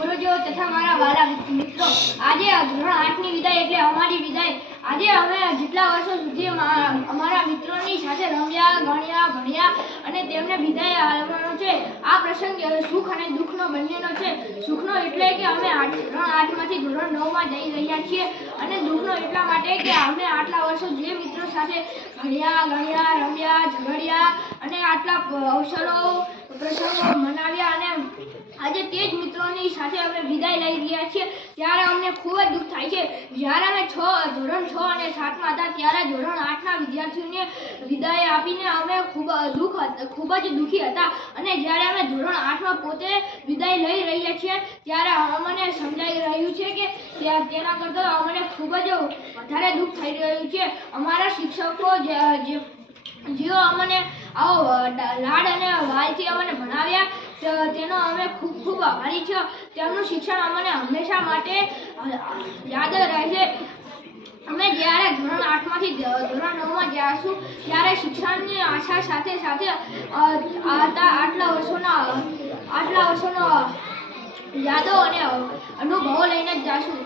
ગુરુજીઓ તથા મારા વાલા મિત્રો, આજે ધોરણ 8 ની વિદાય એટલે અમારી વિદાય. આજે અમે જેટલા વર્ષો સુધી અમારા મિત્રોની સાથે રમ્યા, ગણ્યા, ભણ્યા અને તેમને વિદાય આપવાનો છે. આ પ્રસંગ સુખ અને દુઃખનો બંનેનો છે. સુખનો એટલે કે અમે ધોરણ 8 માંથી ધોરણ 9 માં જઈ રહ્યા છીએ અને દુઃખનો એટલા માટે કે અમે આટલા વર્ષો જે મિત્રો સાથે ભણ્યા, ગણ્યા, રમ્યા, ઝઘડ્યા અને આટલા અવસરો પ્રસંગો મનાવ્યા અને આજે તે જ મિત્રોની સાથે અમે વિદાય લઈ રહ્યા છીએ ત્યારે અમને ખૂબ જ દુઃખ થાય છે. જ્યારે અમે ધોરણ 6 અને 7 માં હતા ત્યારે ધોરણ 8 ના વિદ્યાર્થીઓને વિદાય આપીને અમે ખૂબ જ દુઃખી હતા અને જ્યારે અમે ધોરણ 8 માં પોતે વિદાય લઈ રહ્યા છીએ ત્યારે અમને સમજાઈ રહ્યું છે કે તેના કરતાં અમને ખૂબ જ વધારે દુઃખ થઈ રહ્યું છે. અમારા શિક્ષકો જેઓ અમને આવો લાડ અને વાલથી અમને ભણાવ્યા તેનો અમે ખૂબ ખૂબ આભારી છીએ. તેમનું શિક્ષણ અમને હંમેશા માટે યાદ રહેશે. અમે જ્યારે ધોરણ 8 માંથી ધોરણ 9 માં જઈશું ત્યારે શિક્ષણની આશા સાથે સાથે આટલા વર્ષોનો યાદો અને અનુભવો લઈને જ જઈશું.